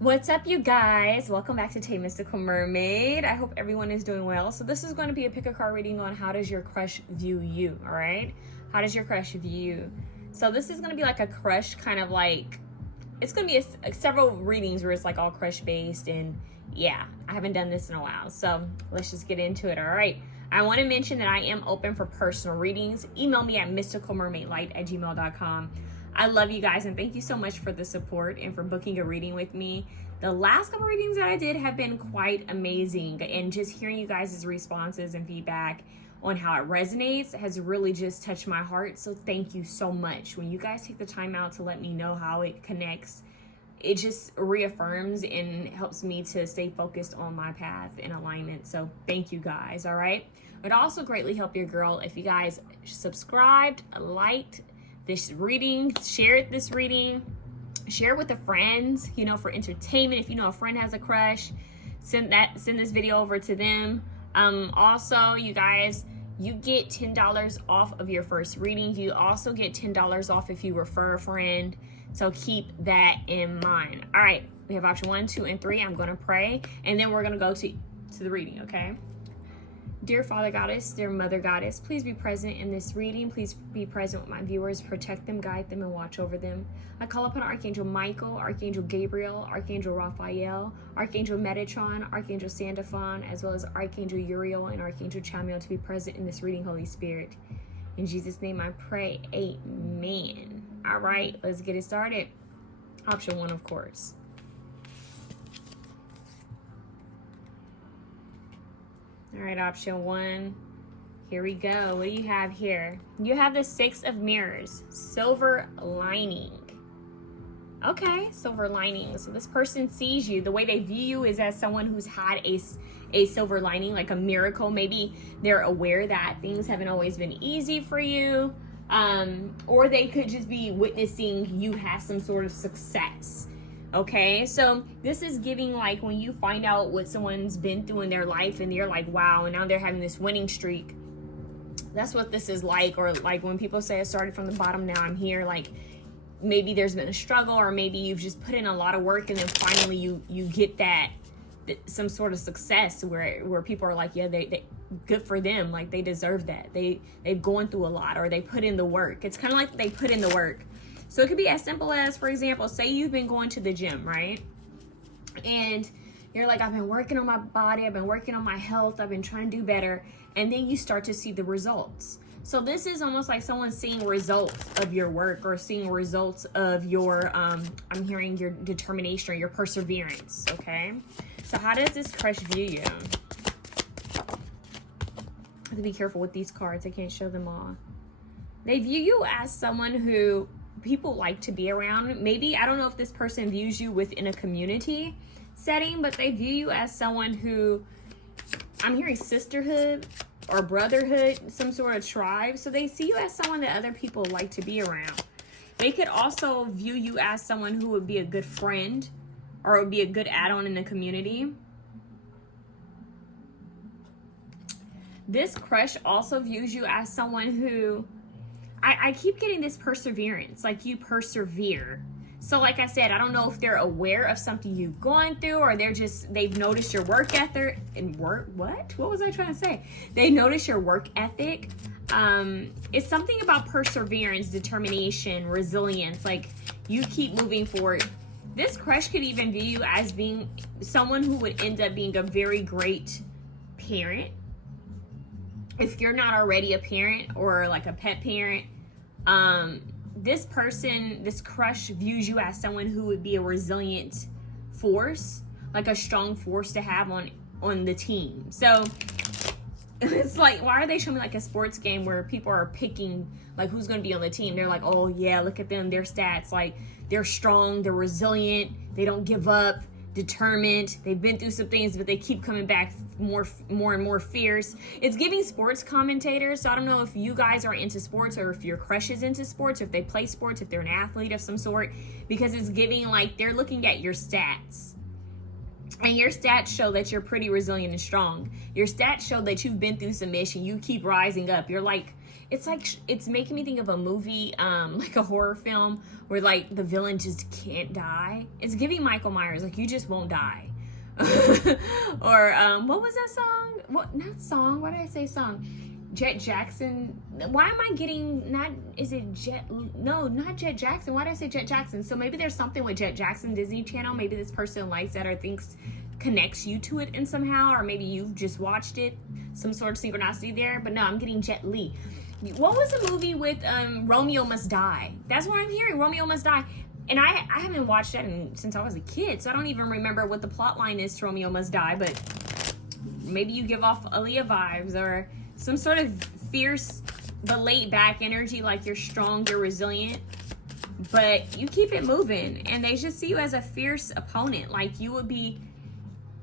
What's up, you guys? Welcome back to Mystical Mermaid. I hope everyone is doing well. So this is going to be a pick a card reading on how does your crush view you, all right? How does your crush view you? So this is going to be like a crush kind of like, it's going to be several readings where it's like all crush based, and yeah, I haven't done this in a while. So let's just get into it, all right? I want to mention that I am open for personal readings. Email me at MysticalMermaidLight@gmail.com. I love you guys and thank you so much for the support and for booking a reading with me. The last couple readings that I did have been quite amazing, and just hearing you guys' responses and feedback on how it resonates has really just touched my heart. So thank you so much. When you guys take the time out to let me know how it connects, it just reaffirms and helps me to stay focused on my path and alignment. So thank you guys, all right? It would also greatly help your girl if you guys subscribed, liked this reading, share this reading, share it with the friends, you know, for entertainment. If you know a friend has a crush, send this video over to them. Also, you guys, you get $10 off of your first reading. You also get $10 off if you refer a friend. So keep that in mind. All right, we have option 1, 2, and 3. I'm going to pray, and then we're going to go to the reading, okay? Dear Father Goddess, dear Mother Goddess, please be present in this reading. Please be present with my viewers. Protect them, guide them, and watch over them. I call upon Archangel Michael, Archangel Gabriel, Archangel Raphael, Archangel Metatron, Archangel Sandalphon, as well as Archangel Uriel and Archangel Chamuel to be present in this reading, Holy Spirit. In Jesus' name I pray, amen. All right, let's get it started. Option 1, of course. All right, option 1. Here we go. What do you have here? You have the 6 of Mirrors, silver lining. Okay, silver lining. So this person sees you. The way they view you is as someone who's had a silver lining, like a miracle. Maybe they're aware that things haven't always been easy for you, or they could just be witnessing you have some sort of success. Okay, so this is giving, like, when you find out what someone's been through in their life and you're like, wow, and now they're having this winning streak. That's what this is like. Or like when people say I started from the bottom, now I'm here. Like maybe there's been a struggle, or maybe you've just put in a lot of work and then finally you get that some sort of success where people are like, yeah, they good for them, like they deserve that. They've gone through a lot, or they put in the work. It's kind of like they put in the work. So it could be as simple as, for example, say you've been going to the gym, right? And you're like, I've been working on my body, I've been working on my health, I've been trying to do better. And then you start to see the results. So this is almost like someone seeing results of your work, or seeing results of your, I'm hearing your determination or your perseverance, okay? So how does this crush view you? I have to be careful with these cards. I can't show them all. They view you as someone who people like to be around. Maybe, I don't know if this person views you within a community setting, but they view you as someone who, I'm hearing sisterhood or brotherhood, some sort of tribe. So they see you as someone that other people like to be around. They could also view you as someone who would be a good friend, or would be a good add-on in the community. This crush also views you as someone who, I keep getting this perseverance, like you persevere. So like I said, I don't know if they're aware of something you've gone through, or they've noticed your work ethic and what was I trying to say? They notice your work ethic. It's something about perseverance, determination, resilience, like you keep moving forward. This crush could even view you as being someone who would end up being a very great parent. If you're not already a parent or like a pet parent, this person, this crush views you as someone who would be a resilient force, like a strong force to have on the team. So it's like, why are they showing me like a sports game where people are picking like who's going to be on the team? They're like, oh yeah, look at them, their stats, like they're strong, they're resilient, they don't give up, determined, they've been through some things, but they keep coming back more and more fierce. It's giving sports commentators. So I don't know if you guys are into sports, or if your crush is into sports, or if they play sports, if they're an athlete of some sort, because it's giving like they're looking at your stats. And your stats show that you're pretty resilient and strong. Your stats show that you've been through some mission. You keep rising up. You're like, it's like, it's making me think of a movie, like a horror film where like the villain just can't die. It's giving Michael Myers, like, you just won't die. Or what was that song? What, not song, why did I say song? Jet Jackson. Why am I getting, not, is it Jet, no, not Jet Jackson. Why did I say Jet Jackson? So maybe there's something with Jet Jackson Disney Channel. Maybe this person likes that or thinks, connects you to it in somehow, or maybe you've just watched it, some sort of synchronicity there. But no, I'm getting Jet Li. What was the movie with Romeo Must Die? That's what I'm hearing, Romeo Must Die. And I haven't watched that since I was a kid, so I don't even remember what the plot line is to Romeo Must Die, but maybe you give off Aaliyah vibes or some sort of fierce but laid back energy, like you're strong, you're resilient, but you keep it moving, and they just see you as a fierce opponent. Like would be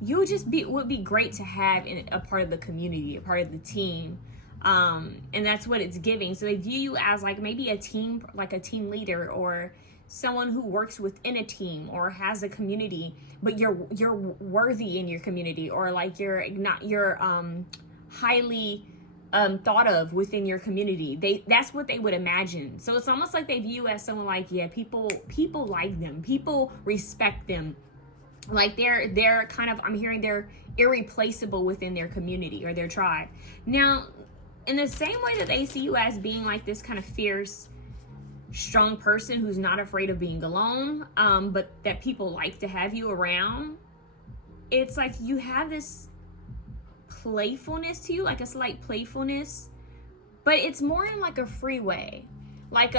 great to have in a part of the community, a part of the team. And that's what it's giving. So they view you as like maybe a team, like a team leader, or someone who works within a team or has a community, but you're worthy in your community, or like you're highly thought of within your community. That's what they would imagine. So it's almost like they view you as someone like, yeah, people like them, people respect them, like they're kind of, I'm hearing they're irreplaceable within their community or their tribe. Now, in the same way that they see you as being like this kind of fierce, strong person who's not afraid of being alone, but that people like to have you around, it's like you have this playfulness to you, like a slight playfulness, but it's more in like a free way. Like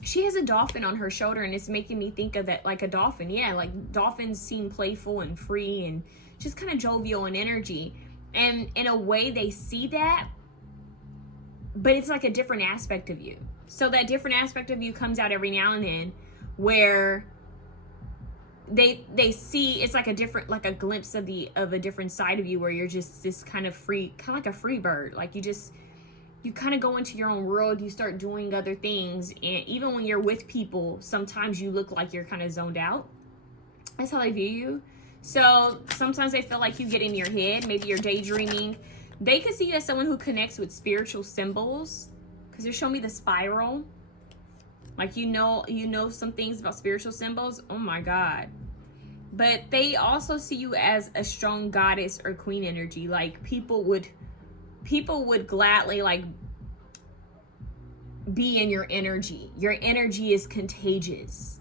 she has a dolphin on her shoulder, and it's making me think of that, like a dolphin. Yeah, like dolphins seem playful and free and just kind of jovial in energy, and in a way they see that, but it's like a different aspect of you. So that different aspect of you comes out every now and then, where they see, it's like a different, like a glimpse of a different side of you, where you're just this kind of free, kind of like a free bird. Like you kind of go into your own world, you start doing other things, and even when you're with people, sometimes you look like you're kind of zoned out. That's how they view you. So sometimes they feel like you get in your head, maybe you're daydreaming. They could see you as someone who connects with spiritual symbols, because they're showing me the spiral. Like you know some things about spiritual symbols. Oh my God. But they also see you as a strong goddess or queen energy. Like people would gladly like be in your energy. Your energy is contagious,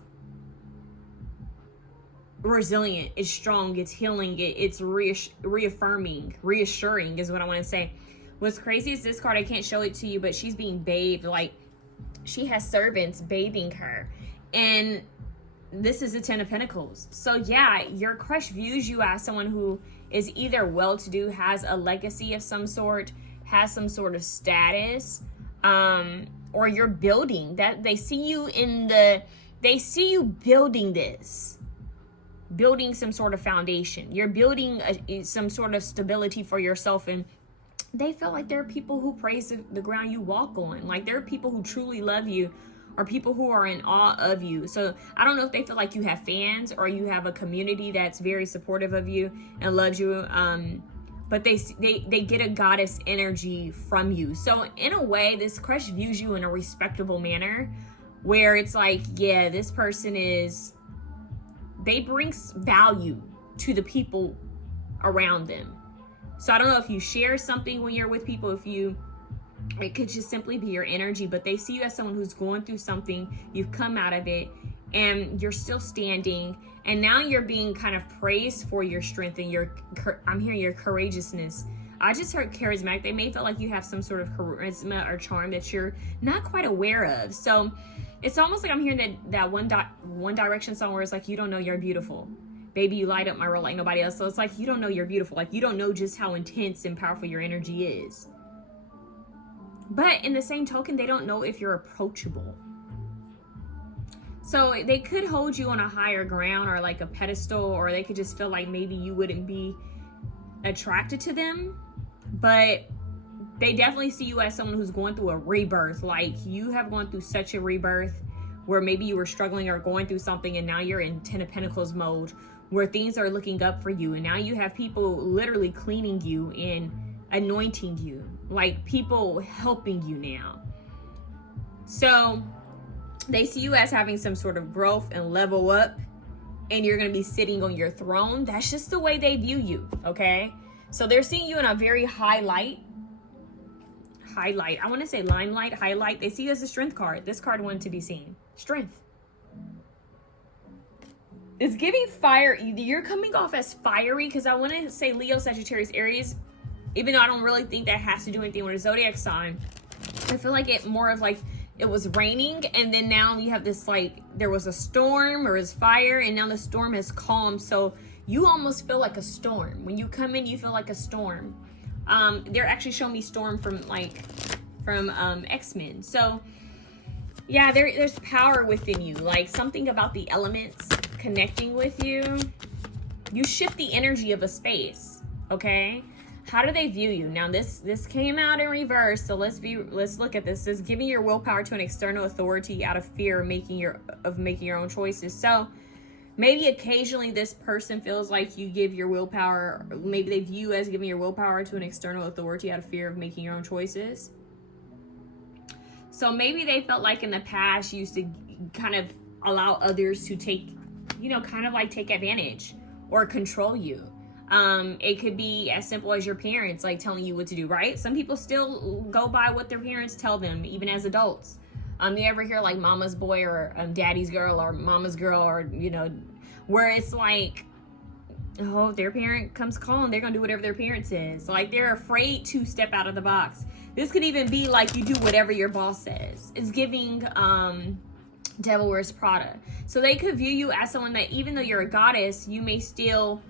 resilient, it's strong, it's healing, it's reaffirming, reassuring is what I want to say. What's crazy is this card, I can't show it to you, but she's being bathed. Like she has servants bathing her, and this is the 10 of Pentacles. So yeah, your crush views you as someone who is either well-to-do, has a legacy of some sort, has some sort of status, or you're building that. They see you building this, building some sort of foundation. You're building some sort of stability for yourself, and they feel like there are people who praise the ground you walk on. Like there are people who truly love you, or people who are in awe of you. So I don't know if they feel like you have fans, or you have a community that's very supportive of you and loves you, but they get a goddess energy from you. So in a way, this crush views you in a respectable manner, where it's like, yeah, this person they bring value to the people around them. So I don't know if you share something when you're with people, it could just simply be your energy, but they see you as someone who's going through something, you've come out of it, and you're still standing, and now you're being kind of praised for your strength and I'm hearing your courageousness. I just heard charismatic. They may feel like you have some sort of charisma or charm that you're not quite aware of. So it's almost like I'm hearing that One Direction song where it's like, you don't know you're beautiful. Baby, you light up my world like nobody else. So it's like, you don't know you're beautiful. Like you don't know just how intense and powerful your energy is. But in the same token, they don't know if you're approachable. So they could hold you on a higher ground or like a pedestal, or they could just feel like maybe you wouldn't be attracted to them. But they definitely see you as someone who's going through a rebirth. Like you have gone through such a rebirth where maybe you were struggling or going through something, and now you're in 10 of Pentacles mode where things are looking up for you. And now you have people literally cleaning you and anointing you. like people helping you now. So they see you as having some sort of growth and level up, and you're going to be sitting on your throne. That's just the way they view you, okay? So they're seeing you in a very highlight. I want to say limelight, highlight. They see you as a strength card. This card wanted to be seen. Strength. It's giving fire. You're coming off as fiery, because I want to say Leo, Sagittarius, Aries, even though I don't really think that has to do anything with a zodiac sign. I feel like it more of like it was raining, and then now you have this, like, there was a storm or is fire, and now the storm has calmed. So you almost feel like a storm. When you come in, you feel like a storm. They're actually showing me storm from X-Men. So yeah, there's power within you, like something about the elements connecting with you. You shift the energy of a space, okay? How do they view you? Now this came out in reverse, so let's look at this. This is giving your willpower to an external authority out of fear of making your own choices. So maybe occasionally this person feels like you give your willpower, maybe they view you as giving your willpower to an external authority out of fear of making your own choices. So maybe they felt like in the past you used to kind of allow others to take, kind of like take advantage or control you. It could be as simple as your parents like telling you what to do, right? Some people still go by what their parents tell them, even as adults. You ever hear like mama's boy or daddy's girl or mama's girl, or, where it's like, oh, their parent comes calling, they're going to do whatever their parent says. Like they're afraid to step out of the box. This could even be like you do whatever your boss says. It's giving Devil Wears Prada. So they could view you as someone that even though you're a goddess, you may still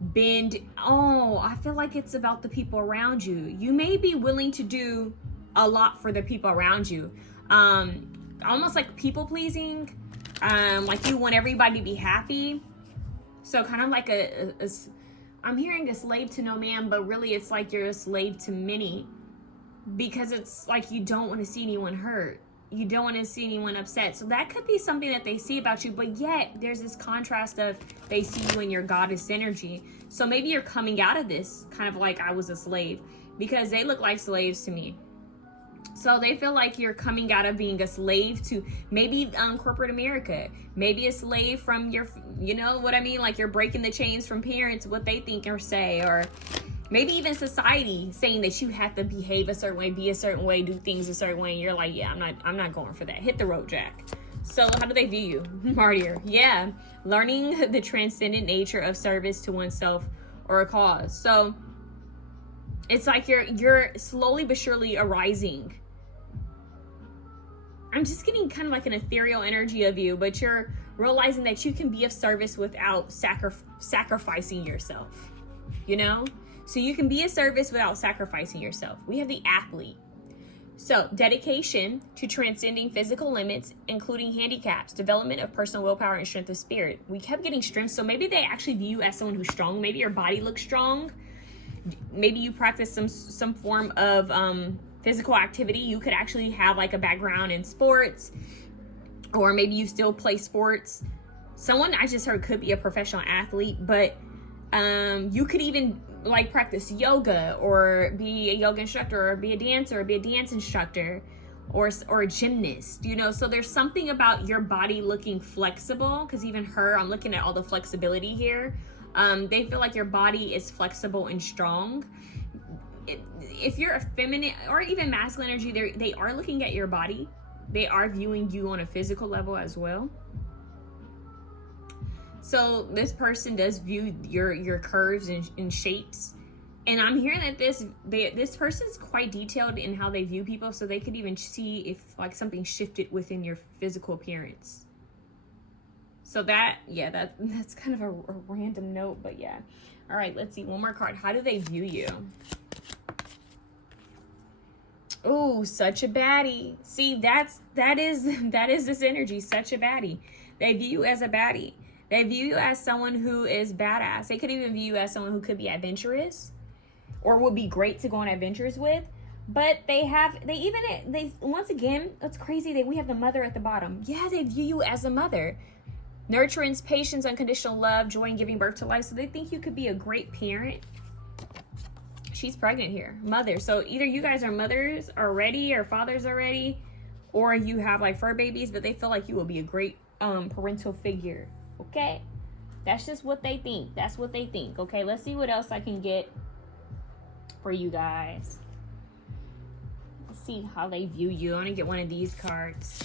bend. Oh, I feel like it's about the people around you. You may be willing to do a lot for the people around you. Almost like people pleasing. Like you want everybody to be happy. So kind of like I'm hearing a slave to no man, but really it's like you're a slave to many, because it's like you don't want to see anyone hurt. You don't want to see anyone upset. So that could be something that they see about you, but yet there's this contrast of they see you in your goddess energy. So maybe you're coming out of this kind of like I was a slave, because they look like slaves to me. So they feel like you're coming out of being a slave to maybe corporate America, maybe a slave from your, what I mean? Like you're breaking the chains from parents, what they think or say, or maybe even society saying that you have to behave a certain way, be a certain way, do things a certain way. And you're like, yeah, I'm not going for that. Hit the road, Jack. So how do they view you? Martyr. Yeah. Learning the transcendent nature of service to oneself or a cause. So it's like you're slowly but surely arising. I'm just getting kind of like an ethereal energy of you, but you're realizing that you can be of service without sacrificing yourself, So you can be of service without sacrificing yourself. We have the athlete. So dedication to transcending physical limits, including handicaps, development of personal willpower and strength of spirit. We kept getting strength. So maybe they actually view you as someone who's strong. Maybe your body looks strong. Maybe you practice some form of physical activity. You could actually have like a background in sports, or maybe you still play sports. Someone I just heard could be a professional athlete, but you could even like practice yoga or be a yoga instructor or be a dancer or be a dance instructor or a gymnast, so there's something about your body looking flexible, because even I'm looking at all the flexibility here. They feel like your body is flexible and strong. If you're a feminine or even masculine energy, they are looking at your body. They are viewing you on a physical level as well. So this person does view your curves and shapes. And I'm hearing that this person's quite detailed in how they view people, so they could even see if like something shifted within your physical appearance. So that's kind of a random note, but yeah. All right, let's see one more card. How do they view you? Oh, such a baddie. See, that is this energy, such a baddie. They view you as a baddie. They view you as someone who is badass. They could even view you as someone who could be adventurous or would be great to go on adventures with. But once again, that's crazy that we have the mother at the bottom. Yeah, they view you as a mother. Nurturance, patience, unconditional love, joy, and giving birth to life. So they think you could be a great parent. she's pregnant here, mother. So either you guys are mothers already or fathers already, or you have like fur babies, but they feel like you will be a great parental figure. Okay, that's just what they think. That's what they think. Okay, let's see what else I can get for you guys. Let's see how they view you. I want to get one of these cards.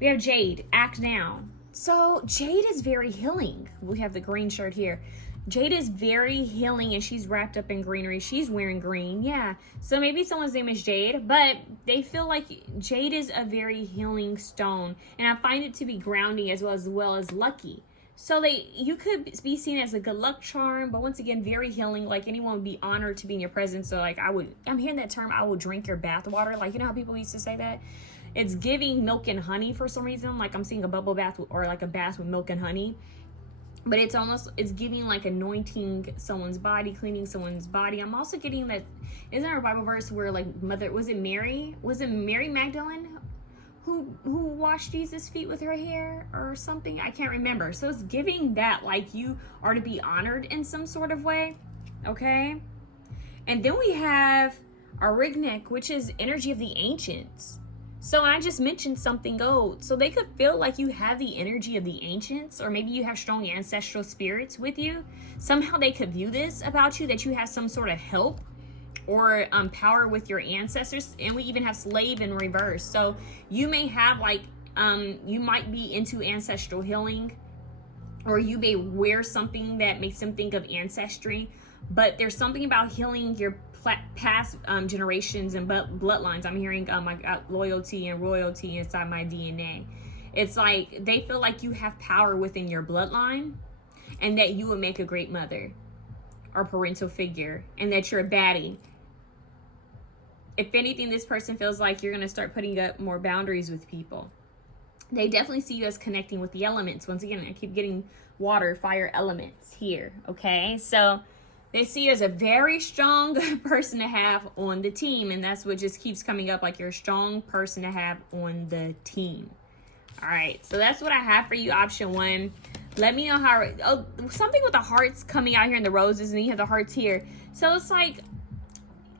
We have Jade, act now. So Jade is very healing. We have the green shirt here. Jade is very healing and she's wrapped up in greenery. She's wearing green, yeah. So maybe someone's name is Jade, but they feel like Jade is a very healing stone. And I find it to be grounding as well as lucky. So you could be seen as a good luck charm, but once again, very healing. Like anyone would be honored to be in your presence. So like I'm hearing that term, I will drink your bath water. Like, you know how people used to say that? It's giving milk and honey for some reason. Like I'm seeing a bubble bath or like a bath with milk and honey. But it's giving like anointing someone's body, cleaning someone's body. I'm also getting that, isn't there a Bible verse where like was it Mary Magdalene who washed Jesus' feet with her hair or something? I can't remember. So it's giving that like you are to be honored in some sort of way. Okay. And then we have Arignac, which is energy of the ancients. So I just mentioned something gold. So they could feel like you have the energy of the ancients, or maybe you have strong ancestral spirits with you. Somehow they could view this about you, that you have some sort of help or power with your ancestors. And we even have slave in reverse. So you may have like, you might be into ancestral healing, or you may wear something that makes them think of ancestry. But there's something about healing your past generations and bloodlines. I'm hearing I got loyalty and royalty inside my DNA. It's like they feel like you have power within your bloodline and that you would make a great mother or parental figure and that you're a baddie. If anything, this person feels like you're going to start putting up more boundaries with people. They definitely see you as connecting with the elements. Once again, I keep getting water, fire elements here. Okay, so they see you as a very strong person to have on the team. And that's what just keeps coming up, like you're a strong person to have on the team. All right, so that's what I have for you, option one. Let me know how, something with the hearts coming out here and the roses, and then you have the hearts here. So it's like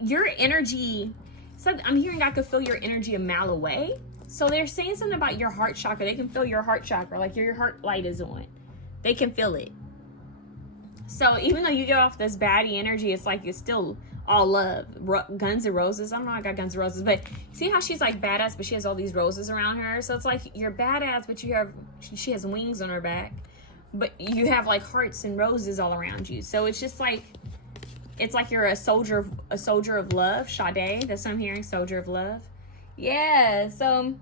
your energy, so I'm hearing I could feel your energy a mile away. So they're saying something about your heart chakra. They can feel your heart chakra, like your heart light is on. They can feel it. So even though you get off this baddie energy, it's like it's still all love. Guns and roses. I don't know, I got guns and roses, but see how she's like badass, but she has all these roses around her. So it's like you're badass, but she has wings on her back, but you have like hearts and roses all around you. So it's just like, it's like you're a soldier of love. Sade, that's what I'm hearing, soldier of love. Yeah, so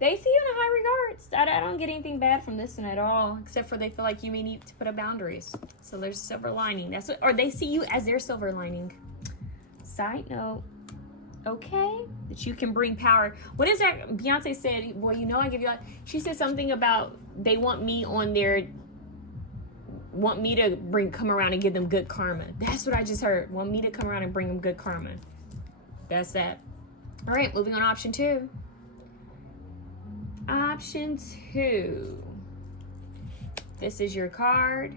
they see you in a high regards. I don't get anything bad from this one at all, except for they feel like you may need to put up boundaries. So there's a silver lining. That's what, or they see you as their silver lining. Side note, okay, that you can bring power. What is that? Beyonce said, well, you know, I give you, she said something about they want me to come around and give them good karma. That's what I just heard. Want me to come around and bring them good karma. That's that. All right, moving on to option two. Option two. This is your card.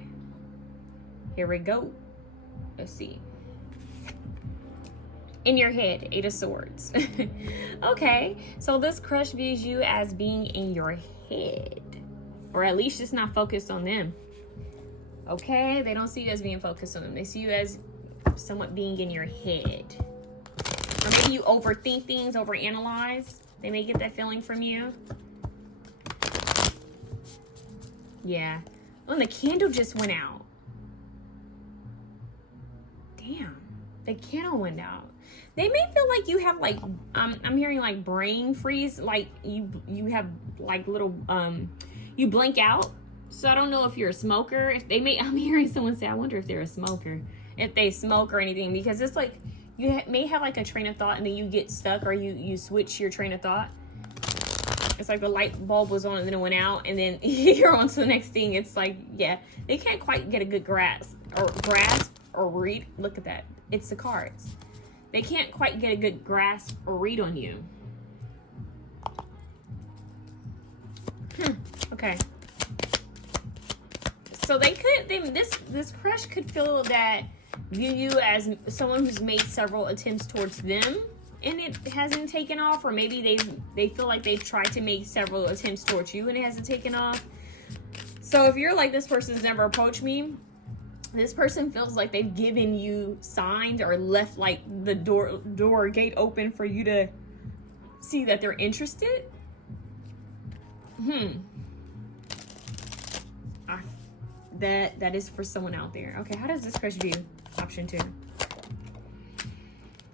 Here we go. Let's see. In your head, 8 of Swords. Okay, so this crush views you as being in your head, or at least it's not focused on them. Okay, they don't see you as being focused on them. They see you as somewhat being in your head. Or maybe you overthink things, overanalyze. They may get that feeling from you. Yeah. Oh, and the candle just went out. Damn. The candle went out. They may feel like you have like, I'm hearing like brain freeze. Like you have like little, you blank out. So I don't know if you're a smoker. If they may, I'm hearing someone say, I wonder if they're a smoker. If they smoke or anything, because it's like, you may have like a train of thought and then you get stuck, or you switch your train of thought. It's like the light bulb was on and then it went out and then you're on to the next thing. It's like, yeah, they can't quite get a good grasp or read. Look at that. It's the cards. They can't quite get a good grasp or read on you. Okay. So they could, this crush could feel that view you as someone who's made several attempts towards them and it hasn't taken off, or maybe they feel like they've tried to make several attempts towards you and it hasn't taken off. So if you're like, this person's never approached me, this person feels like they've given you signs or left like the door gate open for you to see that they're interested. That is for someone out there. Okay, how does this crush view? Option 2.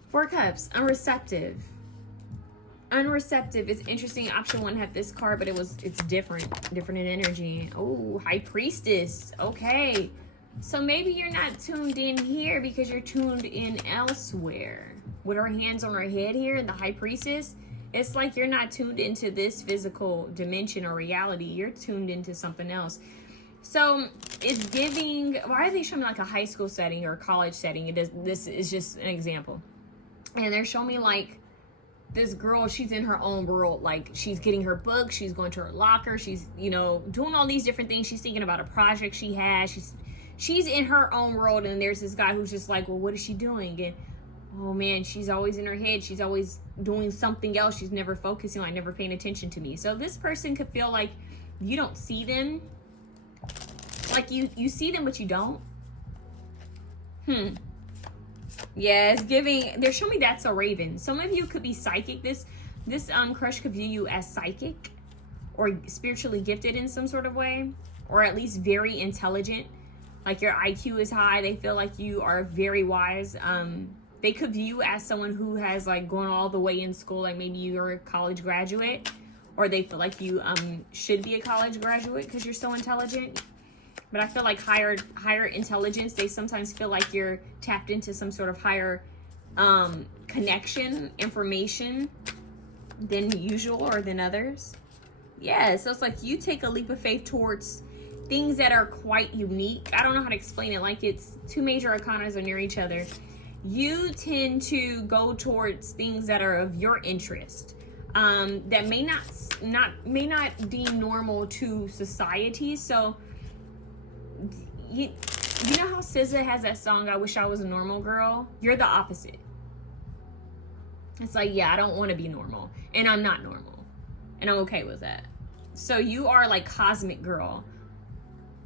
4 cups, unreceptive. Unreceptive is interesting. Option 1 had this card, but it's different in energy. Oh, High Priestess. Okay, so maybe you're not tuned in here because you're tuned in elsewhere. With her hands on her head here and the High Priestess, it's like you're not tuned into this physical dimension or reality. You're tuned into something else. So it's giving, why are they showing me like a high school setting or a college setting? This is just an example. And they're showing me like this girl, she's in her own world. Like she's getting her book, she's going to her locker, she's, you know, doing all these different things. She's thinking about a project she has. She's in her own world, and there's this guy who's just like, well, what is she doing? And oh man, she's always in her head. She's always doing something else. She's never focusing on, never paying attention to me. So this person could feel like you don't see them. Like you see them, but you don't. Yeah, it's giving, they're showing me that's a raven. Some of you could be psychic. This crush could view you as psychic or spiritually gifted in some sort of way, or at least very intelligent. Like your IQ is high. They feel like you are very wise. They could view you as someone who has like gone all the way in school. Like maybe you're a college graduate, or they feel like you should be a college graduate because you're so intelligent. But I feel like higher intelligence, they sometimes feel like you're tapped into some sort of higher connection, information than usual or than others. Yeah, so it's like you take a leap of faith towards things that are quite unique. I don't know how to explain it. Like it's 2 major arcanas are near each other. You tend to go towards things that are of your interest, that may not deem normal to society. So you know how SZA has that song, I Wish I Was a Normal Girl? You're the opposite. It's like, yeah, I don't want to be normal, and I'm not normal, and I'm okay with that. So you are like Cosmic Girl,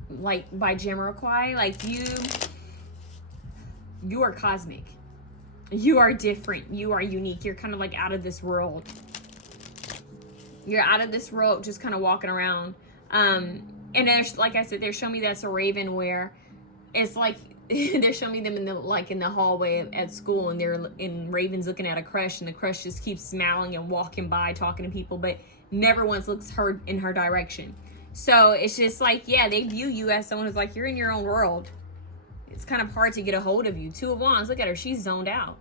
like by 𝐤𝐚𝐲𝐻. Like you are cosmic. You are different. You are unique. You're kind of like out of this world. You're out of this world, just kind of walking around. And there's, like I said, they're showing me that's a raven, where it's like they're showing me them in the hallway at school, and they're in ravens looking at a crush, and the crush just keeps smiling and walking by, talking to people, but never once looks in her direction. So it's just like, yeah, they view you as someone who's like, you're in your own world. It's kind of hard to get a hold of you. 2 of Wands, look at her, she's zoned out.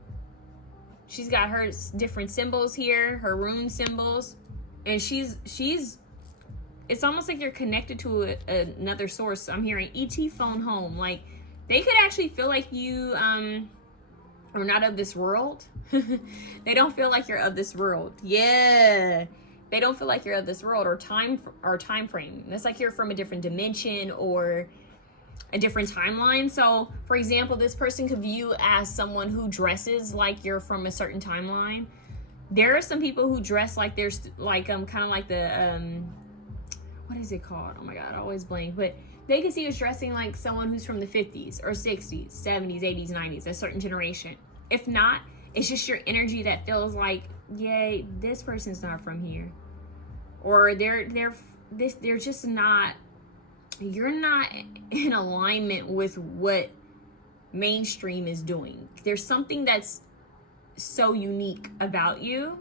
She's got her different symbols here, her rune symbols, and she's it's almost like you're connected to another source. I'm hearing ET phone home. Like they could actually feel like you are not of this world. They don't feel like you're of this world. Yeah, they don't feel like you're of this world or time frame. It's like you're from a different dimension or a different timeline. So for example, this person could view you as someone who dresses like you're from a certain timeline. There are some people who dress like there's like kind of like the what is it called? Oh my god, I always blank. But they can see us dressing like someone who's from the 50s or 60s, 70s, 80s, 90s, a certain generation. If not, it's just your energy that feels like, yay, this person's not from here, or they're just not. You're not in alignment with what mainstream is doing. There's something that's so unique about you,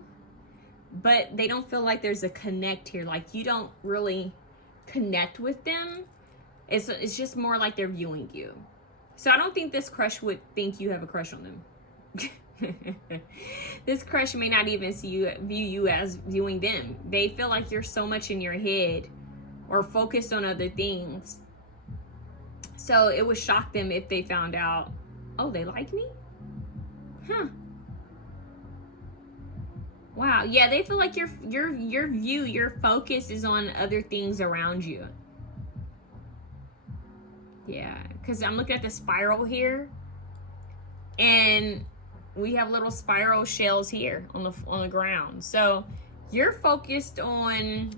but they don't feel like there's a connect here. Like you don't really connect with them. It's just more like they're viewing you. So I don't think this crush would think you have a crush on them. This crush may not even view you as viewing them. They feel like you're so much in your head or focused on other things. So it would shock them if they found out, oh, they like me? Huh. Wow. Yeah, they feel like your focus is on other things around you. Yeah, because I'm looking at the spiral here. And we have little spiral shells here on the ground. So you're focused on,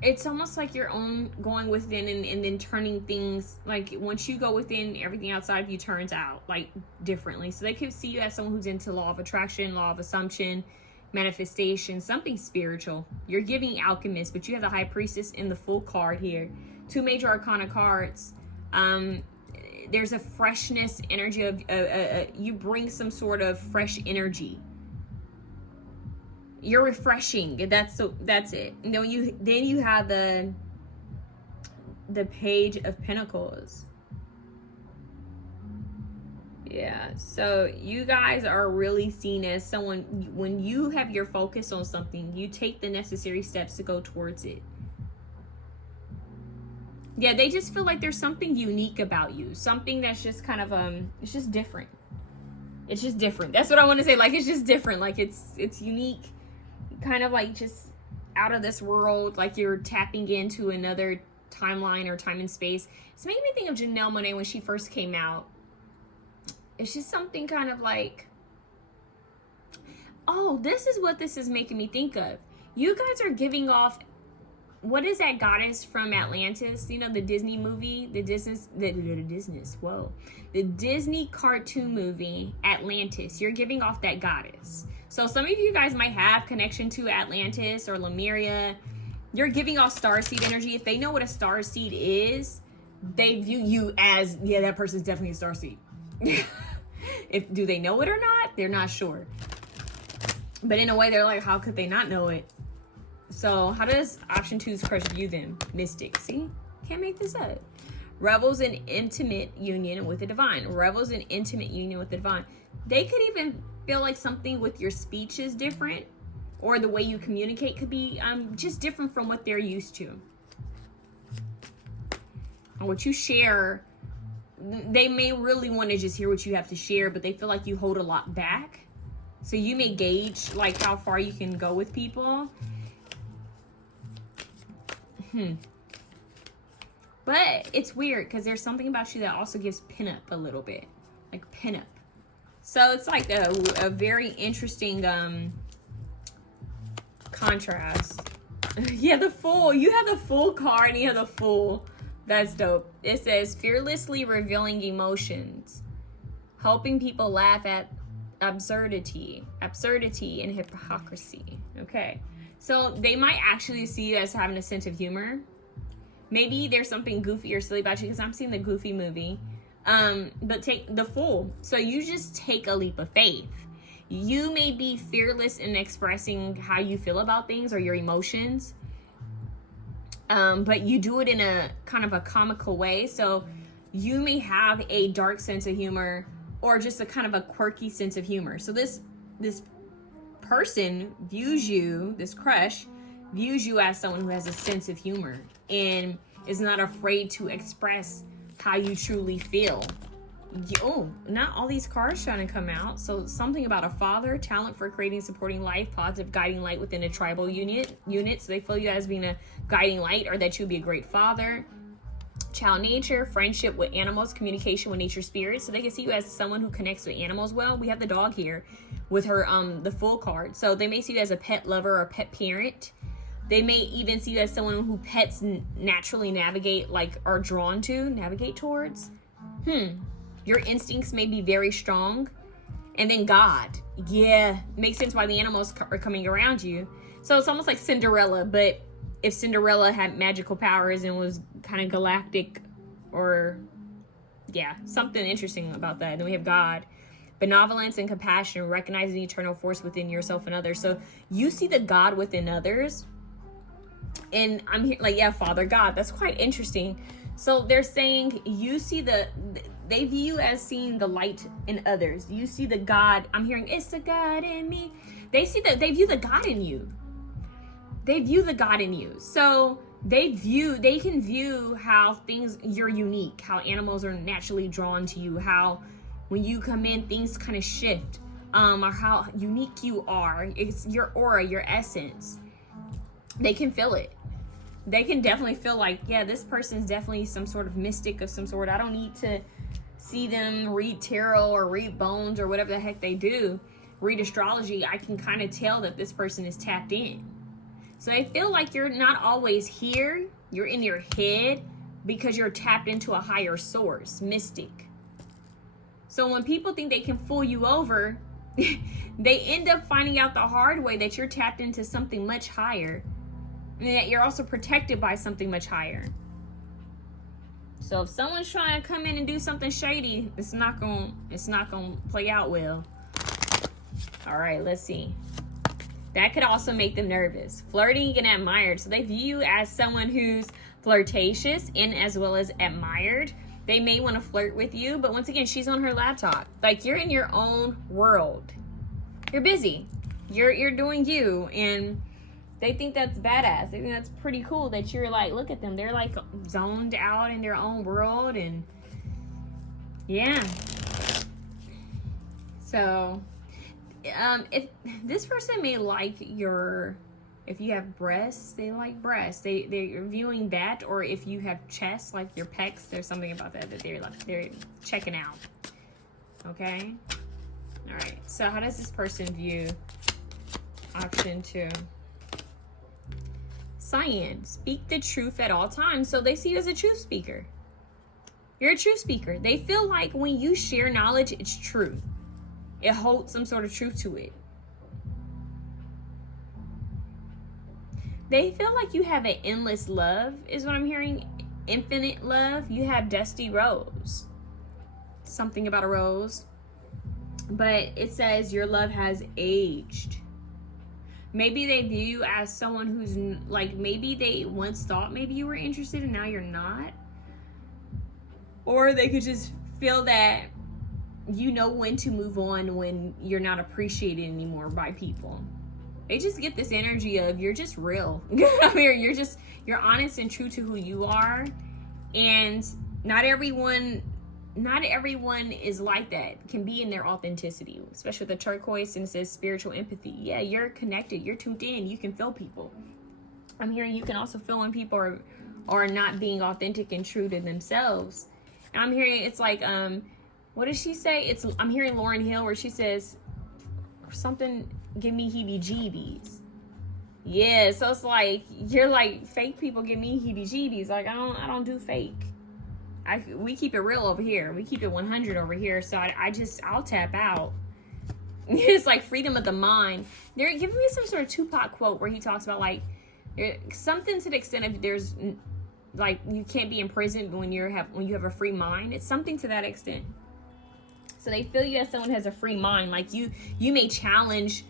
it's almost like your own going within and then turning things, like once you go within, everything outside of you turns out like differently. So they could see you as someone who's into law of attraction, law of assumption, manifestation, something spiritual. You're giving alchemist, but you have the high priestess in the full card here. 2 major arcana cards. There's a freshness energy of you bring some sort of fresh energy. You're refreshing. That's it. And then you have the Page of Pentacles. Yeah, so you guys are really seen as someone, when you have your focus on something, you take the necessary steps to go towards it. Yeah, they just feel like there's something unique about you. Something that's just kind of, it's just different. It's just different. That's what I want to say. Like, it's just different. Like, it's unique. Kind of like just out of this world. Like, you're tapping into another timeline or time and space. It's making me think of Janelle Monáe when she first came out. It's just something kind of like, oh, this is what this is making me think of. You guys are giving off, what is that goddess from Atlantis? You know, the Disney movie, the Disney cartoon movie, Atlantis. You're giving off that goddess. So some of you guys might have connection to Atlantis or Lemuria. You're giving off starseed energy. If they know what a starseed is, they view you as, yeah, that person's definitely a starseed. Do they know it or not? They're not sure. But in a way, they're like, how could they not know it? So how does option 2's crush view them? Mystic. See? Can't make this up. Revels in intimate union with the divine. Revels in intimate union with the divine. They could even feel like something with your speech is different, or the way you communicate could be just different from what they're used to. And what you share, they may really want to just hear what you have to share, but they feel like you hold a lot back. So you may gauge like how far you can go with people. But it's weird because there's something about you that also gives pinup a little bit, like pinup. So it's like a very interesting contrast. Yeah, the Fool. You have the Fool card and you have the Fool. That's dope. It says fearlessly revealing emotions, helping people laugh at absurdity and hypocrisy. Okay. So they might actually see you as having a sense of humor. Maybe there's something goofy or silly about you, because I'm seeing the Goofy movie. But take the Fool. So you just take a leap of faith. You may be fearless in expressing how you feel about things or your emotions. But you do it in a kind of a comical way. So you may have a dark sense of humor or just a kind of a quirky sense of humor. So this person views you, this crush views you as someone who has a sense of humor and is not afraid to express how you truly feel. Oh, not all these cards trying to come out. So something about a father, talent for creating, supporting life, positive guiding light within a tribal unit. So they feel you as being a guiding light, or that you'd be a great father. Child nature, friendship with animals, communication with nature spirits. So they can see you as someone who connects with animals well. We have the dog here with her the Fool card. So they may see you as a pet lover or pet parent. They may even see you as someone who pets naturally navigate towards. Your instincts may be very strong. And then God. Yeah, makes sense why the animals are coming around you. So it's almost like Cinderella, but if Cinderella had magical powers and was kind of galactic, or yeah, something interesting about that. And then we have God. Benevolence and compassion, recognizing the eternal force within yourself and others. So you see the God within others. And I'm here like, yeah, Father God. That's quite interesting. So they're saying you see they view you as seeing the light in others. You see the God. I'm hearing, it's the God in me. They view the God in you. They view the God in you. So they can view how things, you're unique, how animals are naturally drawn to you, how when you come in, things kind of shift, or how unique you are. It's your aura, your essence. They can feel it. They can definitely feel like, yeah, this person's definitely some sort of mystic of some sort. I don't need to see them read tarot or read bones or whatever the heck they do, read astrology, I can kind of tell that this person is tapped in. So I feel like you're not always here. You're in your head because you're tapped into a higher source, mystic. So when people think they can fool you over, they end up finding out the hard way that you're tapped into something much higher, and that you're also protected by something much higher. So if someone's trying to come in and do something shady, it's not gonna play out well. All right, let's see. That could also make them nervous. Flirting and admired. So they view you as someone who's flirtatious and as well as admired. They may want to flirt with you, but once again, she's on her laptop. Like, you're in your own world. You're busy. You're doing you, and they think that's badass. They think that's pretty cool that you're like, look at them. They're like zoned out in their own world, and yeah. So, if this person may like if you have breasts, they like breasts. They're viewing that, or if you have chest, like your pecs, there's something about that they're checking out. Okay. All right. So how does this person view option 2? Cyan, speak the truth at all times. So they see you as a truth speaker. You're a truth speaker. They feel like when you share knowledge, it's truth. It holds some sort of truth to it. They feel like you have an endless love, is what I'm hearing. Infinite love. You have dusty rose. Something about a rose. But it says your love has aged. Maybe they view you as someone who's like, maybe they once thought maybe you were interested and now you're not. Or they could just feel that you know when to move on when you're not appreciated anymore by people. They just get this energy of you're just real. I mean, you're honest and true to who you are. And not everyone is like that, can be in their authenticity, especially with the turquoise, and it says spiritual empathy. Yeah, you're connected, you're tuned in, you can feel people. I'm hearing you can also feel when people are not being authentic and true to themselves. And I'm hearing it's like, what does she say? I'm hearing Lauryn Hill where she says something, give me heebie-jeebies. Yeah, so it's like, you're like, fake people give me heebie-jeebies. Like, I don't do fake. We keep it real over here. We keep it 100 over here. So I'll tap out. It's like freedom of the mind. They're giving me some sort of Tupac quote where he talks about like something to the extent of there's like you can't be imprisoned when you have a free mind. It's something to that extent. So they feel you as someone who has a free mind. Like you may challenge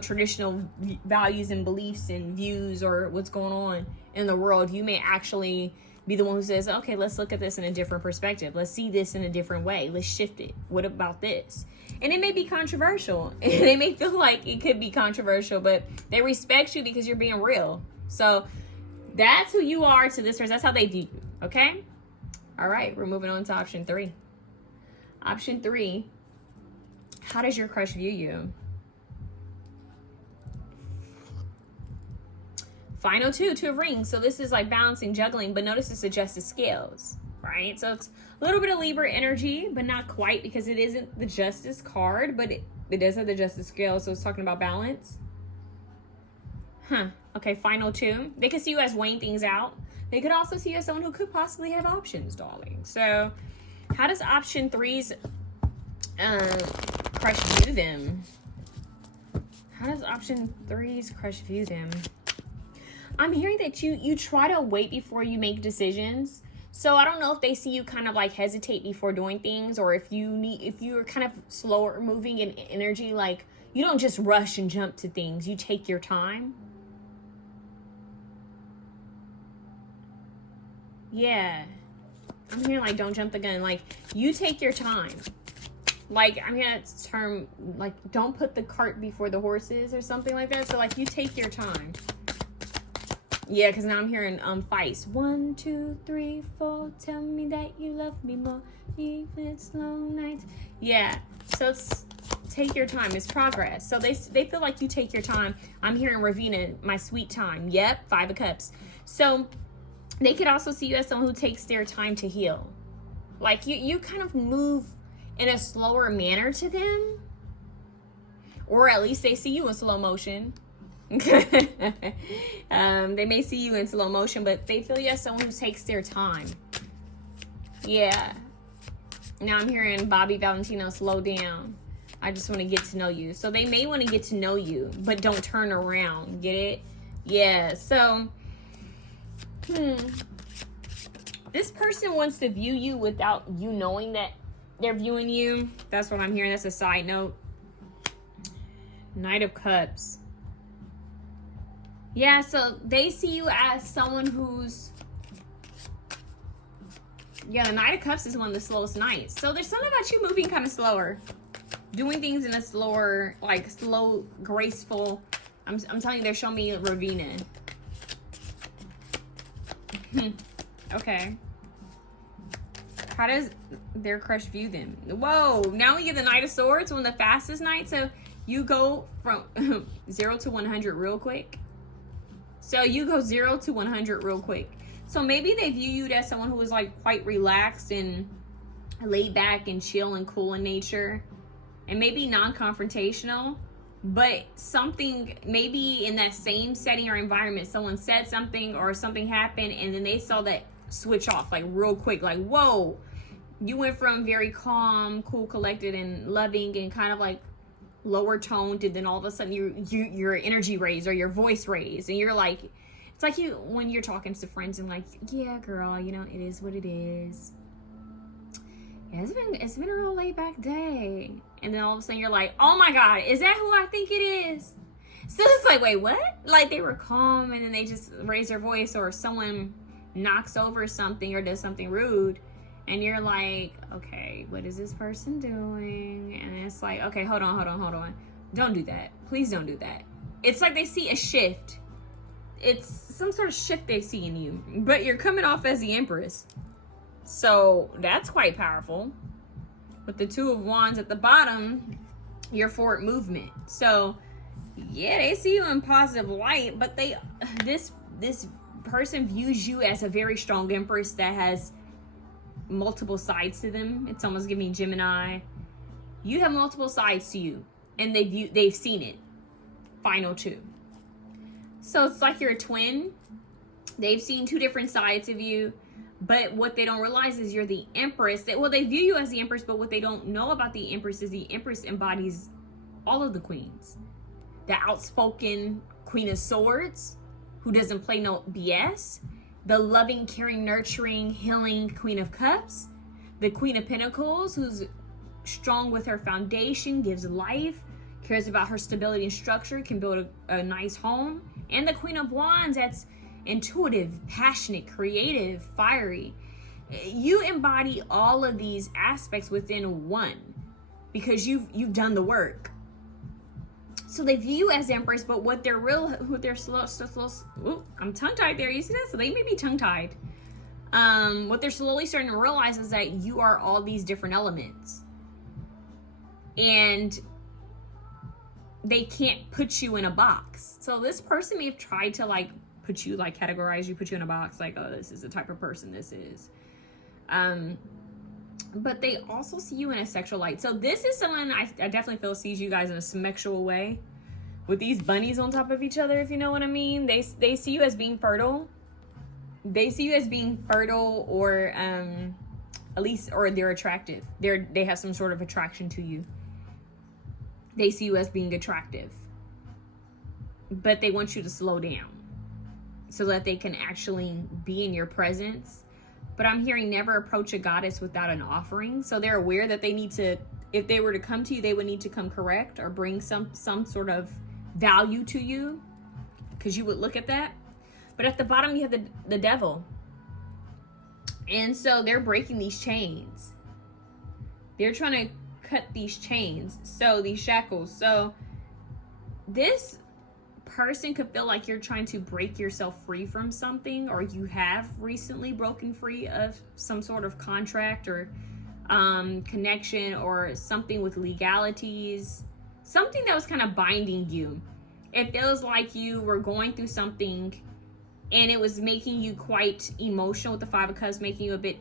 traditional values and beliefs and views or what's going on in the world. You may actually be the one who says, okay, let's look at this in a different perspective. Let's see this in a different way. Let's shift it. What about this? And it may be controversial. They may feel like it could be controversial, but they respect you because you're being real. So that's who you are to this person. That's how they view you. Okay? All right. We're moving on to option 3. Option 3. How does your crush view you? Final 2 of rings. So this is like balancing, juggling, but notice it's adjusted scales, right? So it's a little bit of Libra energy, but not quite because it isn't the Justice card, but it does have the Justice scale. So it's talking about balance. Okay, final 2. They could see you as weighing things out. They could also see you as someone who could possibly have options, darling. So how does option 3's crush view them? How does option 3's crush view them? I'm hearing that you try to wait before you make decisions. So I don't know if they see you kind of like hesitate before doing things, or if you're kind of slower moving in energy, like you don't just rush and jump to things. You take your time. Yeah. I'm hearing like don't jump the gun. Like you take your time. Like I'm hearing that term like don't put the cart before the horses or something like that. So like you take your time. Yeah, because now I'm hearing Feist. 1, 2, 3, 4. Tell me that you love me more. Even it's long nights. Yeah. So it's take your time. It's progress. So they feel like you take your time. I'm hearing Ravina, my sweet time. Yep, 5 of Cups. So they could also see you as someone who takes their time to heal. Like you kind of move in a slower manner to them, or at least they see you in slow motion. They may see you in slow motion, but they feel you as someone who takes their time. Yeah. Now I'm hearing Bobby Valentino, slow down. I just want to get to know you. So they may want to get to know you, but don't turn around. Get it? Yeah. So, this person wants to view you without you knowing that they're viewing you. That's what I'm hearing. That's a side note. Knight of Cups. Yeah, so they see you as someone who's... Yeah, the Knight of Cups is one of the slowest knights. So there's something about you moving kind of slower. Doing things in a slower, like slow, graceful... I'm telling you, they're showing me Ravina. Okay. How does their crush view them? Whoa, now we get the Knight of Swords, one of the fastest knights. So you go from 0 to 100 real quick. So you go 0 to 100 real quick. So maybe they view you as someone who is like quite relaxed and laid back and chill and cool in nature. And maybe non-confrontational. But something, maybe in that same setting or environment, someone said something or something happened and then they saw that switch off like real quick. Like, whoa, you went from very calm, cool, collected, and loving and kind of like lower toned, and then all of a sudden your energy raised or your voice raised, and you're like, it's like you when you're talking to friends and like, yeah, girl, you know, it is what it is. Yeah, it's been a real laid back day, and then all of a sudden you're like, oh my god, is that who I think it is? So it's like, wait, what? Like they were calm and then they just raise their voice, or someone knocks over something or does something rude, and you're like, okay, what is this person doing? And it's like, okay, hold on. Don't do that. Please don't do that. It's like they see a shift. It's some sort of shift they see in you, but you're coming off as the Empress. So that's quite powerful. With the Two of Wands at the bottom, your forward movement. So yeah, they see you in positive light, but this person views you as a very strong Empress that has multiple sides to them. It's almost giving me Gemini. You have multiple sides to you, and they've seen it. Final two. So it's like you're a twin. They've seen two different sides of you, but what they don't realize is you're the Empress. They view you as the Empress, but what they don't know about the Empress is the Empress embodies all of the queens. The outspoken Queen of Swords, who doesn't play no BS. The loving, caring, nurturing, healing Queen of Cups. The Queen of Pentacles, who's strong with her foundation, gives life, cares about her stability and structure, can build a nice home. And the Queen of Wands, that's intuitive, passionate, creative, fiery. You embody all of these aspects within one because you've done the work. So they view you as Empress, but I'm tongue-tied there, you see that? So they may be tongue-tied. What they're slowly starting to realize is that you are all these different elements. And they can't put you in a box. So this person may have tried to like put you, like categorize you, put you in a box, like, oh, this is the type of person this is. But they also see you in a sexual light. So this is someone I definitely feel sees you guys in a sexual way, with these bunnies on top of each other, if you know what I mean. They see you as being fertile. They see you as being fertile, or at least, or they're attractive. They have some sort of attraction to you. They see you as being attractive, but they want you to slow down so that they can actually be in your presence. But I'm hearing never approach a goddess without an offering. So they're aware that they need to, if they were to come to you, they would need to come correct or bring some sort of value to you, because you would look at that. But at the bottom, you have the devil. And so they're breaking these chains. They're trying to cut these chains, so these shackles. So this person could feel like you're trying to break yourself free from something, or you have recently broken free of some sort of contract or connection, or something with legalities, something that was kind of binding you. It feels like you were going through something and it was making you quite emotional, with the Five of Cups, making you a bit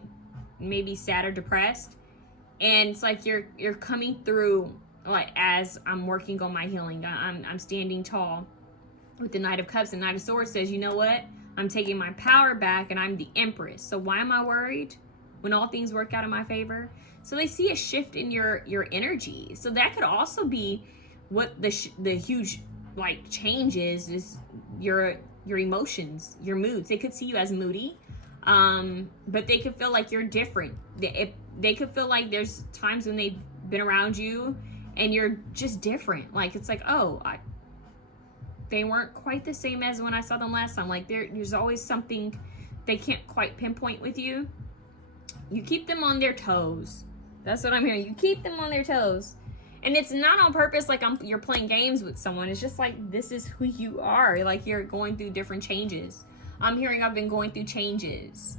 maybe sad or depressed. And it's like you're coming through, like, as I'm working on my healing. I'm standing tall with the Knight of Cups, and Knight of Swords says, you know what? I'm taking my power back, and I'm the Empress. So why am I worried when all things work out in my favor? So they see a shift in your energy. So that could also be what the huge like changes is your emotions, your moods. They could see you as moody, but they could feel like you're different. They could feel like there's times when they've been around you and you're just different. Like, it's like, oh, they weren't quite the same as when I saw them last time. Like, there's always something they can't quite pinpoint with you. You keep them on their toes. That's what I'm hearing. You keep them on their toes. And it's not on purpose, like you're playing games with someone. It's just like, this is who you are. Like, you're going through different changes. I'm hearing I've been going through changes.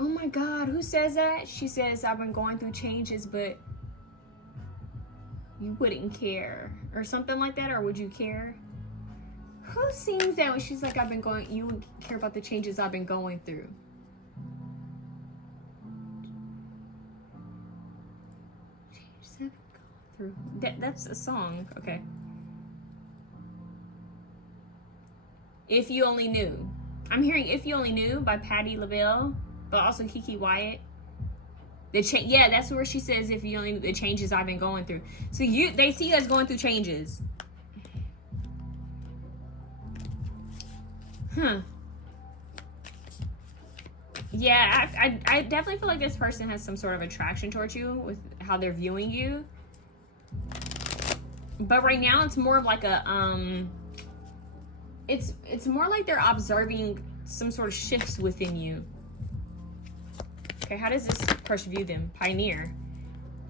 Oh my God, who says that? She says, I've been going through changes, but you wouldn't care. Or something like that, or would you care? Who sings that when she's like, you would care about the changes I've been going through? That's a song. Okay. If You Only Knew. I'm hearing If You Only Knew by Patti LaBelle, but also Kiki Wyatt. Yeah, that's where she says, if you only knew the changes I've been going through. So they see you as going through changes. Huh. Yeah, I definitely feel like this person has some sort of attraction towards you with how they're viewing you. But right now it's more of like a it's more like they're observing some sort of shifts within you. Okay, how does this crush view them? Pioneer.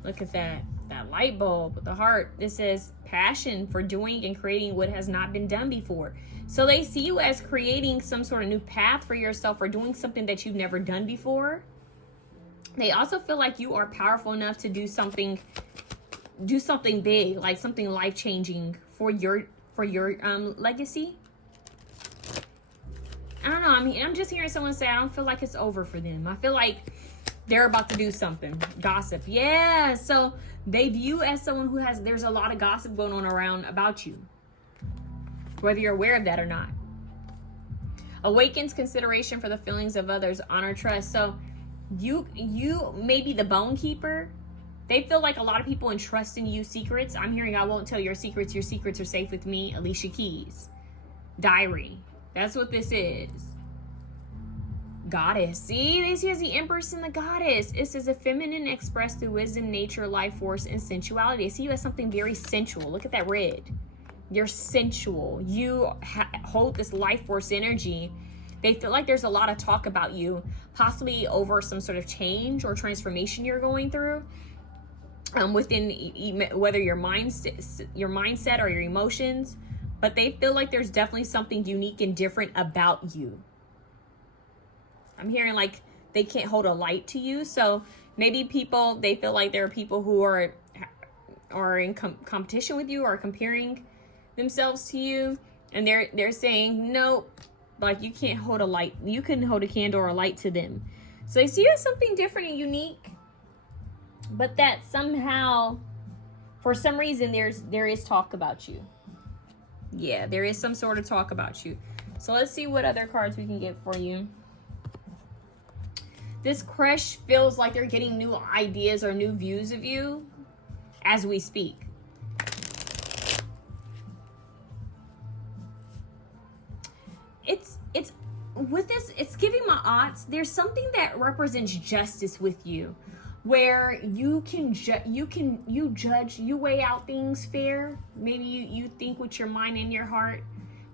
Look at that light bulb with the heart. This says passion for doing and creating what has not been done before. So they see you as creating some sort of new path for yourself or doing something that you've never done before. They also feel like you are powerful enough to do something big, like something life-changing for your legacy. I don't know. I mean, I'm just hearing someone say, I don't feel like it's over for them. I feel like they're about to do something. Gossip. Yeah. So they view as someone who there's a lot of gossip going on around about you, whether you're aware of that or not. Awakens consideration for the feelings of others, honor, trust. So you may be the bone keeper. They feel like a lot of people entrust in you secrets. I'm hearing, I won't tell your secrets. Your secrets are safe with me. Alicia Keys. Diary. That's what this is. Goddess. See, they see as the Empress and the Goddess. It says a feminine expressed through wisdom, nature, life force, and sensuality. I see you as something very sensual. Look at that red. You're sensual. You hold this life force energy. They feel like there's a lot of talk about you, possibly over some sort of change or transformation you're going through. Within whether your mindset or your emotions, but they feel like there's definitely something unique and different about you. I'm hearing like they can't hold a light to you. So maybe they feel like there are people who are in competition with you or comparing themselves to you, and they're saying, nope, like you can't hold a light. You can hold a candle or a light to them. So they see you as something different and unique, but that somehow, for some reason, there is talk about you. Yeah, there is some sort of talk about you. So let's see what other cards we can get for you. This crush feels like they're getting new ideas or new views of you as we speak. It's with this, it's giving my odds. There's something that represents justice with you, where you judge, you weigh out things fair. Maybe you think with your mind and your heart,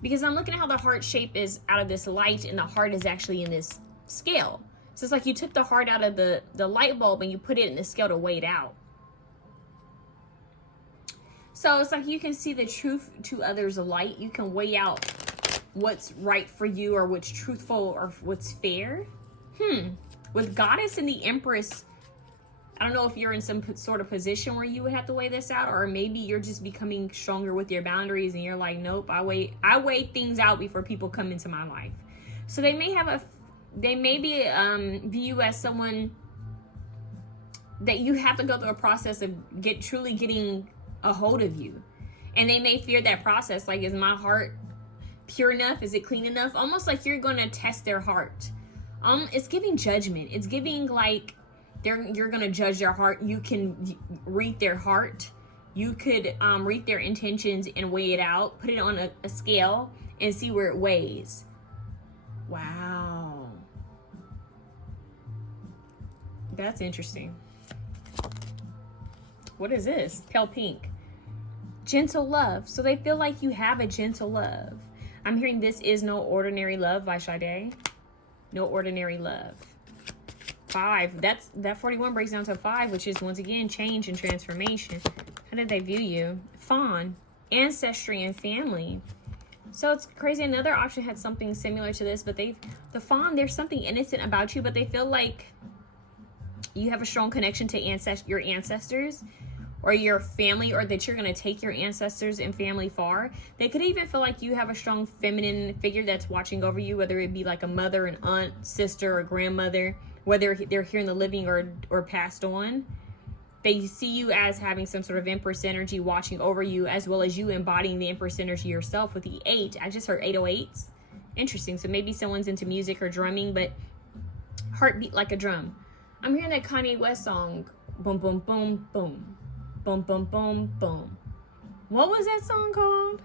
because I'm looking at how the heart shape is out of this light and the heart is actually in this scale. So it's like you took the heart out of the light bulb and you put it in the scale to weigh it out. So it's like you can see the truth to others' light. You can weigh out what's right for you or what's truthful or what's fair. With Goddess and the Empress, I don't know if you're in some sort of position where you would have to weigh this out, or maybe you're just becoming stronger with your boundaries and you're like, nope, I weigh things out before people come into my life. So they may have they maybe view you as someone that you have to go through a process of truly getting a hold of you. And they may fear that process. Like, is my heart pure enough? Is it clean enough? Almost like you're going to test their heart. It's giving judgment. It's giving like you're going to judge their heart. You can read their heart. You could read their intentions and weigh it out. Put it on a scale and see where it weighs. Wow. That's interesting. What is this? Pale pink. Gentle love. So they feel like you have a gentle love. I'm hearing this is no ordinary love by Sade. No ordinary love. 5. That 41 breaks down to 5, which is once again change and transformation. How did they view you? Fawn. Ancestry and family. So it's crazy. Another option had something similar to this, but the fawn, there's something innocent about you, but they feel like you have a strong connection to your ancestors or your family, or that you're going to take your ancestors and family far. They could even feel like you have a strong feminine figure that's watching over you, whether it be like a mother, an aunt, sister, or grandmother, whether they're here in the living or passed on. They see you as having some sort of Empress energy watching over you, as well as you embodying the Empress energy yourself with the 8. I just heard 808s. Interesting. So maybe someone's into music or drumming, but heartbeat like a drum. I'm hearing that Kanye West song, boom, boom, boom, boom, boom, boom, boom, boom. What was that song called?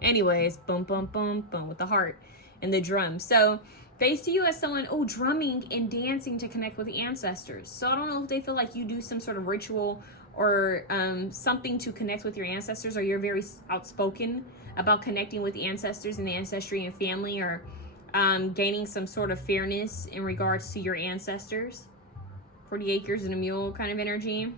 Anyways, boom, boom, boom, boom, with the heart and the drum. So they see you as someone, drumming and dancing to connect with the ancestors. So I don't know if they feel like you do some sort of ritual or something to connect with your ancestors, or you're very outspoken about connecting with the ancestors and the ancestry and family, or gaining some sort of fairness in regards to your ancestors. 40 acres and a mule kind of energy. I'm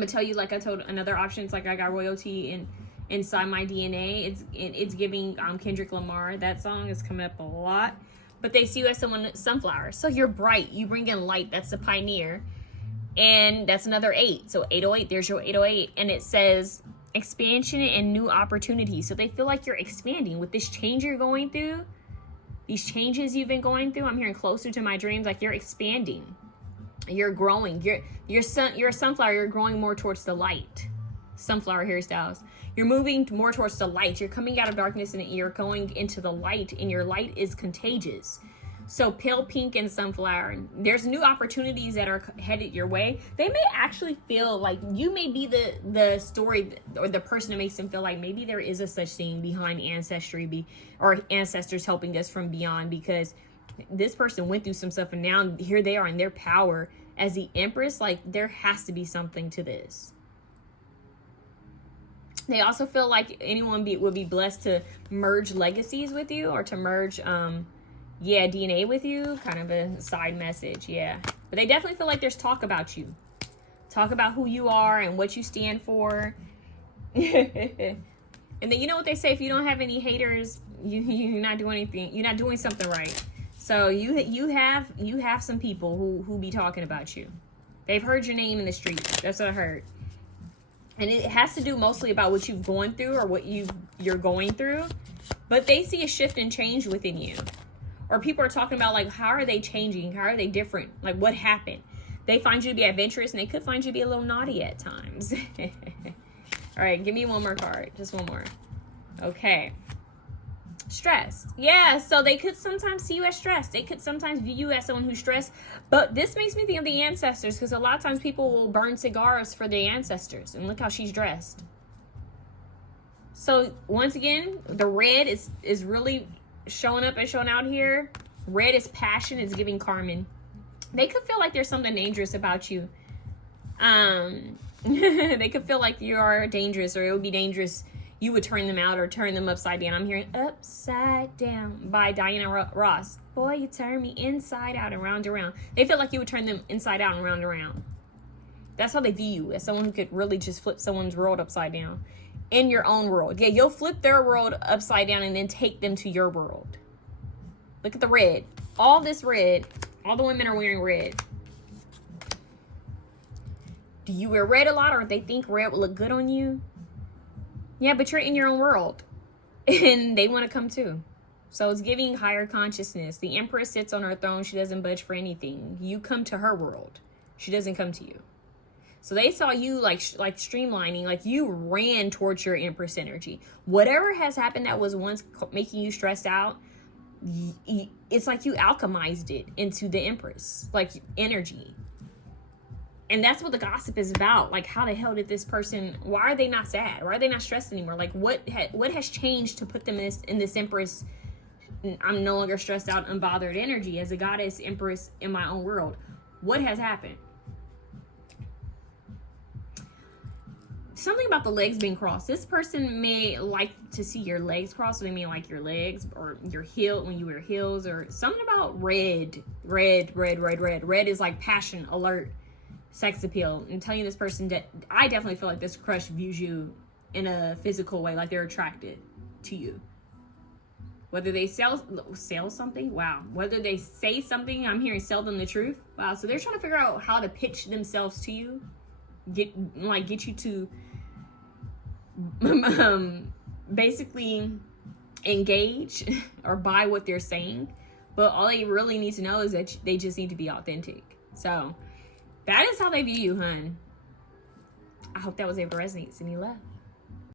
gonna tell you, like I told another option, it's like I got royalty inside my DNA. It's giving Kendrick Lamar. That song is coming up a lot. But they see you as someone, sunflower. So you're bright. You bring in light. That's the pioneer. And that's another 8. So 808, there's your 808. And it says expansion and new opportunities. So they feel like you're expanding with this change you're going through. These changes you've been going through. I'm hearing closer to my dreams. Like you're expanding. You're growing. You're a sunflower. You're growing more towards the light. Sunflower hairstyles. You're moving more towards the light. You're coming out of darkness and you're going into the light, and your light is contagious. So pale pink and sunflower. There's new opportunities that are headed your way. They may actually feel like you may be the story or the person that makes them feel like maybe there is a such thing behind ancestry or ancestors helping us from beyond, because this person went through some stuff and now here they are in their power as the Empress. Like there has to be something to this. They also feel like anyone would be blessed to merge legacies with you, or to merge, DNA with you. Kind of a side message, yeah. But they definitely feel like there's talk about you. Talk about who you are and what you stand for. And then you know what they say, if you don't have any haters, you're not doing anything. You're not doing something right. So you have some people who be talking about you. They've heard your name in the streets. That's what I heard. And it has to do mostly about what you've gone through or what you're going through. But they see a shift and change within you. Or people are talking about, like, how are they changing? How are they different? Like, what happened? They find you to be adventurous, and they could find you to be a little naughty at times. All right, give me one more card. Just one more. Okay. Stressed. Yeah, so they could sometimes see you as stressed. They could sometimes view you as someone who's stressed. But this makes me think of the ancestors, because a lot of times people will burn cigars for their ancestors. And look how she's dressed. So once again, the red is really showing up and showing out here. Red is passion. It's giving Carmen. They could feel like there's something dangerous about you. They could feel like you are dangerous, or it would be dangerous. You would turn them out or turn them upside down. I'm hearing Upside Down by Diana Ross. Boy, you turn me inside out and round and round. They feel like you would turn them inside out and round and round. That's how they view you, as someone who could really just flip someone's world upside down. In your own world. Yeah, you'll flip their world upside down and then take them to your world. Look at the red. All this red. All the women are wearing red. Do you wear red a lot, or they think red will look good on you? Yeah, but you're in your own world. And they want to come too. So it's giving higher consciousness. The Empress sits on her throne. She doesn't budge for anything. You come to her world. She doesn't come to you. So they saw you like streamlining, like you ran towards your Empress energy. Whatever has happened that was once making you stressed out, it's like you alchemized it into the Empress, like energy. And that's what the gossip is about. Like, how the hell did this person, why are they not sad? Why are they not stressed anymore? Like, what has changed to put them in this Empress, I'm no longer stressed out, unbothered energy as a goddess Empress in my own world? What has happened? Something about the legs being crossed. This person may like to see your legs crossed, so they may like your legs or your heel when you wear heels, or something about red. Red is like passion, alert, sex appeal. I'm telling you, this person, that I definitely feel like this crush views you in a physical way, like they're attracted to you. Whether they sell something, wow. Whether they say something, I'm hearing sell them the truth. Wow. So they're trying to figure out how to pitch themselves to you, get you to basically engage or buy what they're saying. But all they really need to know is that they just need to be authentic. So that is how they view you, hun. I hope that was able to resonate. Send me love.